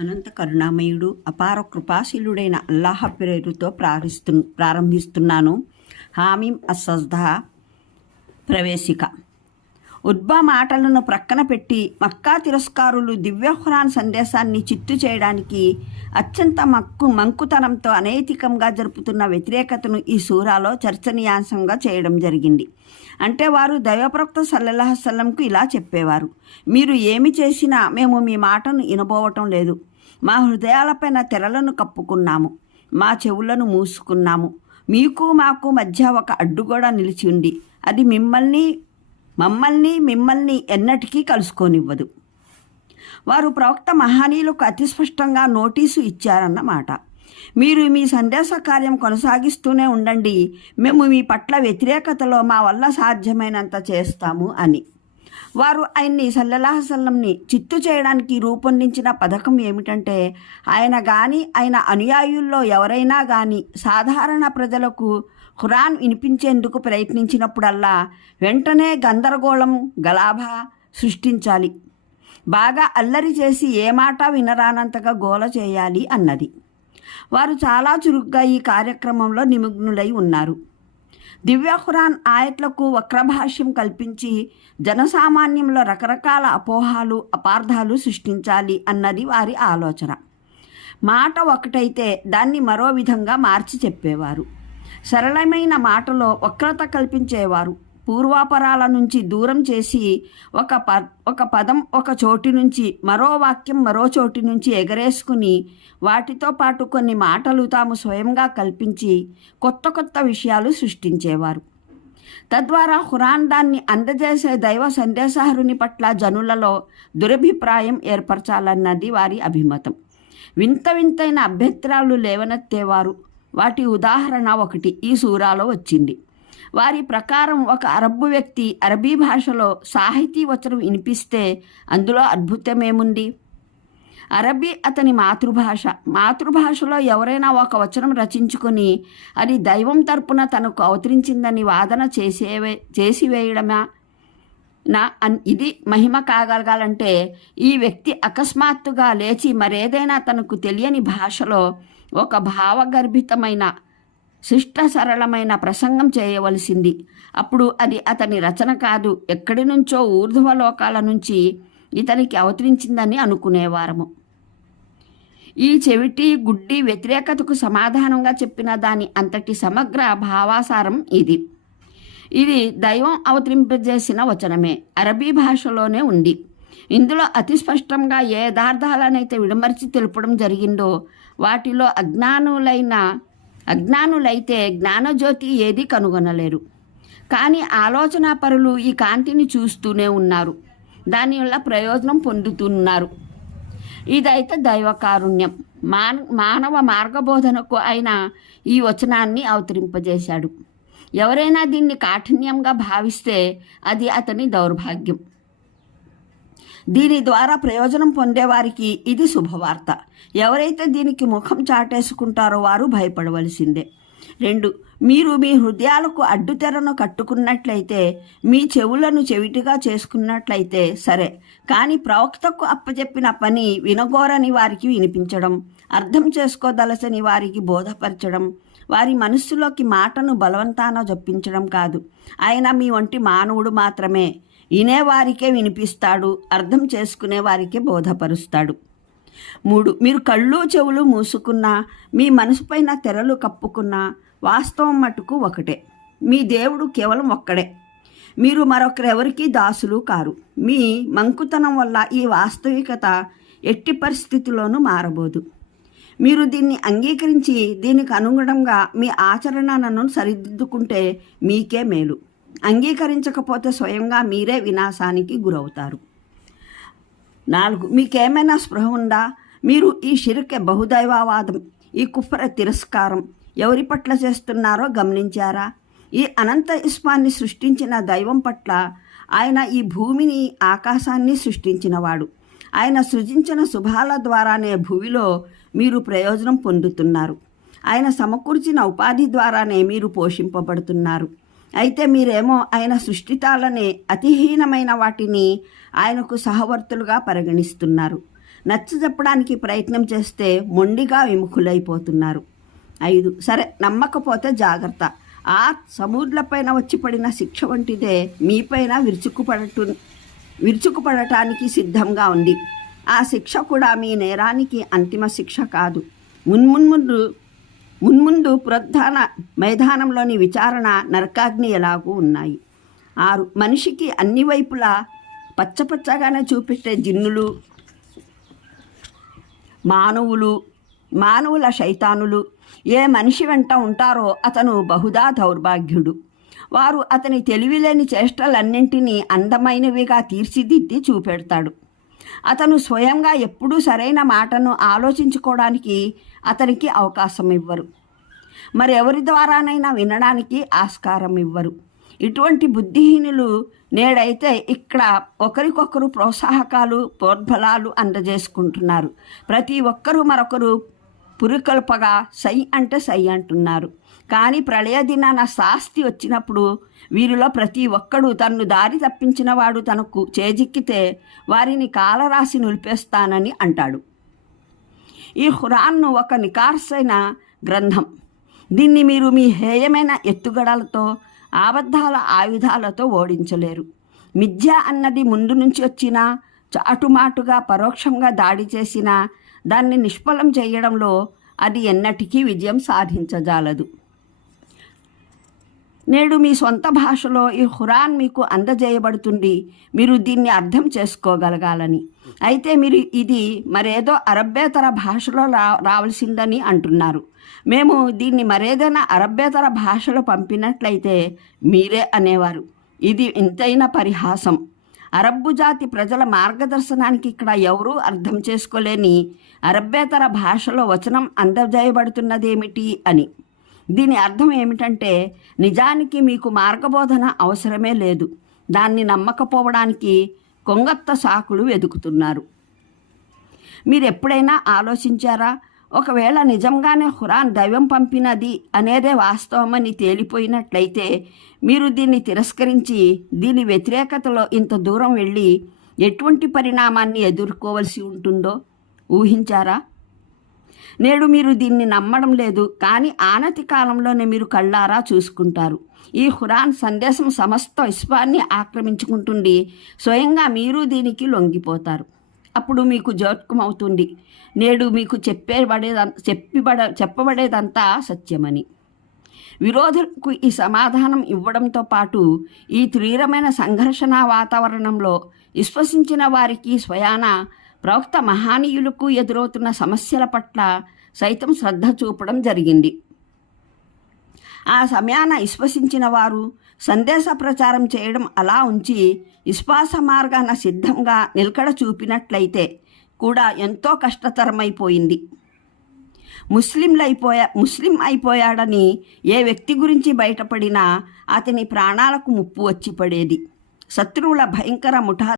అనంత కరుణామయుడు అపార కృపాశీలుడైన అల్లాహ పేరుతో ప్రారంభిస్తు ప్రారంభిస్తున్నాను. హామీం అసజ్దా ప్రవేశిక. ఉద్భా మాటలను ప్రక్కన పెట్టి మక్కా తిరస్కారులు దివ్యహురాన్ సందేశాన్ని చిత్తు చేయడానికి అత్యంత మక్కు మంకుతనంతో అనైతికంగా జరుపుతున్న వ్యతిరేకతను ఈ సూరాలో చర్చనీయాంశంగా చేయడం జరిగింది. అంటే వారు దైవప్రక్త సల్లహసల్లంకు ఇలా చెప్పేవారు. మీరు ఏమి చేసినా మేము మీ మాటను వినబోవటం లేదు. మా హృదయాలపైన తెరలను కప్పుకున్నాము. మా చెవులను మూసుకున్నాము. మీకు మాకు మధ్య ఒక అడ్డుగోడ నిలిచి ఉంది. అది మిమ్మల్ని మమ్మల్ని మిమ్మల్ని ఎన్నటికీ కలుసుకోనివ్వదు. వారు ప్రవక్త మహానీయులకు అతిస్పష్టంగా నోటీసు ఇచ్చారన్నమాట. మీరు మీ సందేశ కార్యం కొనసాగిస్తూనే ఉండండి. మేము మీ పట్ల వ్యతిరేకతలో మా వల్ల సాధ్యమైనంత చేస్తాము అని. వారు ఆయన్ని సల్లల్లాహసల్లంని చిత్తు చేయడానికి రూపొందించిన పథకం ఏమిటంటే ఆయన కానీ ఆయన అనుయాయుల్లో ఎవరైనా కానీ సాధారణ ప్రజలకు ఖురాన్ వినిపించేందుకు ప్రయత్నించినప్పుడల్లా వెంటనే గందరగోళం గలాభ సృష్టించాలి. బాగా అల్లరి చేసి ఏ మాట వినరానంతగా గోల చేయాలి అన్నది. వారు చాలా చురుగ్గా ఈ కార్యక్రమంలో నిమగ్నులై ఉన్నారు. దివ్యహురాన్ ఆయట్లకు వక్రభాష్యం కల్పించి జనసామాన్యంలో రకరకాల అపోహాలు అపార్థాలు సృష్టించాలి అన్నది వారి ఆలోచన. మాట ఒకటైతే దాన్ని మరో విధంగా మార్చి చెప్పేవారు. సరళమైన మాటలో వక్రత కల్పించేవారు. పూర్వాపరాల నుంచి దూరం చేసి ఒక ప ఒక పదం ఒక చోటి నుంచి మరో వాక్యం మరో చోటి నుంచి ఎగరేసుకుని వాటితో పాటు కొన్ని మాటలు తాము స్వయంగా కల్పించి కొత్త కొత్త విషయాలు సృష్టించేవారు. తద్వారా ఖురాన్ దాన్ని అందజేసే దైవ సందేశహరుని పట్ల జనులలో దురభిప్రాయం ఏర్పరచాలన్నది వారి అభిమతం. వింత వింతైన అభ్యంతరాలు లేవనెత్తేవారు. వాటి ఉదాహరణ ఒకటి ఈ సూరాలో వచ్చింది. వారి ప్రకారం ఒక అరబ్బు వ్యక్తి అరబీ భాషలో సాహితీ వచనం వినిపిస్తే అందులో అద్భుతమేముంది? అరబీ అతని మాతృభాష. మాతృభాషలో ఎవరైనా ఒక వచనం రచించుకొని అది దైవం తరపున తనకు అవతరించిందని వాదన చేసేవే చేసివేయడమా? నా అన్ ఇది మహిమ కాగలగాలంటే ఈ వ్యక్తి అకస్మాత్తుగా లేచి మరేదైనా తనకు తెలియని భాషలో ఒక భావగర్భితమైన శిష్ట సరళమైన ప్రసంగం చేయవలసింది. అప్పుడు అది అతని రచన కాదు ఎక్కడి నుంచో ఊర్ధ్వలోకాల నుంచి ఇతనికి అవతరించిందని అనుకునేవారము. ఈ చెవిటి గుడ్డి వ్యతిరేకతకు సమాధానంగా చెప్పిన దాని అంతటి సమగ్ర భావాసారం ఇది. ఇది దైవం అవతరింపజేసిన వచనమే. అరబీ భాషలోనే ఉంది. ఇందులో అతి స్పష్టంగా ఏ యథార్థాలనైతే విడమర్చి తెలుపడం జరిగిందో వాటిలో అజ్ఞానులైన అజ్ఞానులైతే జ్ఞానజ్యోతి ఏది కనుగొనలేరు. కానీ ఆలోచనాపరులు ఈ కాంతిని చూస్తూనే ఉన్నారు. దానివల్ల ప్రయోజనం పొందుతున్నారు. ఇదైతే దైవకారుణ్యం మాన మానవ మార్గబోధనకు ఆయన ఈ వచనాన్ని అవతరింపజేశాడు. ఎవరైనా దీన్ని కాఠిన్యంగా భావిస్తే అది అతని దౌర్భాగ్యం. దీని ద్వారా ప్రయోజనం పొందేవారికి ఇది శుభవార్త. ఎవరైతే దీనికి ముఖం చాటేసుకుంటారో వారు భయపడవలసిందే. రెండు మీరు మీ హృదయాలకు అడ్డుతెరను కట్టుకున్నట్లయితే మీ చెవులను చెవిటిగా చేసుకున్నట్లయితే సరే కానీ ప్రవక్తకు అప్పచెప్పిన పని వినగోరని వారికి వినిపించడం అర్థం చేసుకోదలసని వారికి బోధపరచడం వారి మనస్సులోకి మాటను బలవంతాన జొప్పించడం కాదు. ఆయన మీ వంటి మానవుడు మాత్రమే. వినేవారికే వినిపిస్తాడు అర్థం చేసుకునే వారికే బోధపరుస్తాడు. మూడు మీరు కళ్ళు చెవులు మూసుకున్నా మీ మనసుపైన తెరలు కప్పుకున్నా వాస్తవం మటుకు ఒకటే. మీ దేవుడు కేవలం ఒక్కడే. మీరు మరొకరెవరికి దాసులు కారు. మీ మంకుతనం వల్ల ఈ వాస్తవికత ఎట్టి పరిస్థితుల్లోనూ మారబోదు. మీరు దీన్ని అంగీకరించి దీనికి అనుగుణంగా మీ ఆచరణను సరిదిద్దుకుంటే మీకే మేలు. అంగీకరించకపోతే స్వయంగా మీరే వినాశానికి గురవుతారు. నాలుగు మీకేమైనా స్పృహ ఉందా? మీరు ఈ షిరికె బహుదైవవాదం ఈ కుఫ్ర తిరస్కారం ఎవరి పట్ల చేస్తున్నారో గమనించారా? ఈ అనంత ఇస్మాన్ని సృష్టించిన దైవం పట్ల ఆయన ఈ భూమిని ఆకాశాన్ని సృష్టించినవాడు. ఆయన సృజించిన శుభాల ద్వారానే భూమిలో మీరు ప్రయోజనం పొందుతున్నారు. ఆయన సమకూర్చిన ఉపాధి ద్వారానే మీరు పోషింపబడుతున్నారు. అయితే మీరేమో ఆయన సృష్టితాలనే అతిహీనమైన వాటిని ఆయనకు సహవర్తులుగా పరిగణిస్తున్నారు. నచ్చజెప్పడానికి ప్రయత్నం చేస్తే మొండిగా విముఖులైపోతున్నారు. ఐదు. సరే నమ్మకపోతే జాగ్రత్త. ఆ సమూర్లపైన వచ్చి పడిన శిక్ష వంటిదే మీపైన విరుచుకుపడటు విరుచుకుపడటానికి సిద్ధంగా ఉంది. ఆ శిక్ష కూడా మీ నేరానికి అంతిమ శిక్ష కాదు. మున్మున్ముందు మున్ముందు పురద్ధాన మైదానంలోని విచారణ నరకాగ్ని ఎలాగూ ఉన్నాయి. ఆరు మనిషికి అన్ని వైపులా పచ్చపచ్చగానే చూపెట్టే జిన్నులు మానవులు మానవుల శైతానులు ఏ మనిషి వెంట ఉంటారో అతను బహుదా దౌర్భాగ్యుడు. వారు అతని తెలివిలేని చేష్టలన్నింటినీ అందమైనవిగా తీర్చిదిద్ది చూపెడతాడు. అతను స్వయంగా ఎప్పుడూ సరైన మాటను ఆలోచించుకోవడానికి అతనికి అవకాశం ఇవ్వరు. మరి ఎవరి ద్వారానైనా వినడానికి ఆస్కారం ఇవ్వరు. ఇటువంటి బుద్ధిహీనులు నేడైతే ఇక్కడ ఒకరికొకరు ప్రోత్సాహకాలు ప్రోద్బలాలు అందజేసుకుంటున్నారు. ప్రతి ఒక్కరూ మరొకరు పురికల్పగా సై అంటే సై అంటున్నారు. కానీ ప్రళయ దినాన శాస్తి వచ్చినప్పుడు వీరిలో ప్రతి ఒక్కడు తన్ను దారి తప్పించిన వాడు తనకు చేజిక్కితే వారిని కాలరాసి నిలిపేస్తానని అంటాడు. ఈ ఖురాన్ను ఒక నికార్సైన గ్రంథం. దీన్ని మీరు మీ హేయమైన ఎత్తుగడలతో అబద్ధాల ఆయుధాలతో ఓడించలేరు. మిథ్య అన్నది ముందు నుంచి వచ్చినా చాటుమాటుగా పరోక్షంగా దాడి చేసినా దాన్ని నిష్ఫలం చేయడంలో అది ఎన్నటికీ విజయం సాధించజాలదు. నేడు మీ సొంత భాషలో ఈ హురాన్ మీకు అందజేయబడుతుంది. మీరు దీన్ని అర్థం చేసుకోగలగాలని. అయితే మీరు ఇది మరేదో అరబ్బేతర భాషలో రా రావాల్సిందని అంటున్నారు. మేము దీన్ని మరేదైనా అరబ్బేతర భాషలో పంపినట్లయితే మీరే అనేవారు. ఇది ఇంతైన పరిహాసం. అరబ్బు జాతి ప్రజల మార్గదర్శనానికి ఇక్కడ ఎవరూ అర్థం చేసుకోలేని అరబ్బేతర భాషలో వచనం అందజేయబడుతున్నదేమిటి అని. దీని అర్థం ఏమిటంటే నిజానికి మీకు మార్గబోధన అవసరమే లేదు. దాన్ని నమ్మకపోవడానికి కొంగత్త సాకులు వెతుకుతున్నారు మీరు ఎప్పుడైనా ఆలోచించారా? ఒకవేళ నిజంగానే ఖురాన్ దైవం పంపినది అనేదే వాస్తవమని తేలిపోయినట్లయితే మీరు దీన్ని తిరస్కరించి దీని వ్యతిరేకతలో ఇంత దూరం వెళ్ళి ఎటువంటి పరిణామాన్ని ఎదుర్కోవలసి ఉంటుందో ఊహించారా? నేడు మీరు దీన్ని నమ్మడం లేదు కానీ ఆనతి కాలంలోనే మీరు కళ్ళారా చూసుకుంటారు. ఈ ఖురాన్ సందేశం సమస్త విశ్వాన్ని ఆక్రమించుకుంటుంది. స్వయంగా మీరు దీనికి లొంగిపోతారు. అప్పుడు మీకు జోత్కమవుతుంది. నేడు మీకు చెప్పేబడేద చెప్పిబడ చెప్పబడేదంతా సత్యమని. విరోధులకు ఈ సమాధానం ఇవ్వడంతో పాటు ఈ తీవ్రమైన సంఘర్షణ వాతావరణంలో విశ్వసించిన వారికి స్వయాన ప్రవక్త మహానీయులకు ఎదురవుతున్న సమస్యల పట్ల సైతం శ్రద్ధ చూపడం జరిగింది. ఆ సమయాన విశ్వసించిన వారు సందేశ ప్రచారం చేయడం అలా ఉంచి విశ్వాస మార్గాన సిద్ధంగా నిలకడ చూపినట్లయితే కూడా ఎంతో కష్టతరమైపోయింది. ముస్లింలైపోయా ముస్లిం అయిపోయాడని ఏ వ్యక్తి గురించి బయటపడినా అతని ప్రాణాలకు ముప్పు వచ్చి పడేది. శత్రువుల భయంకర ముఠా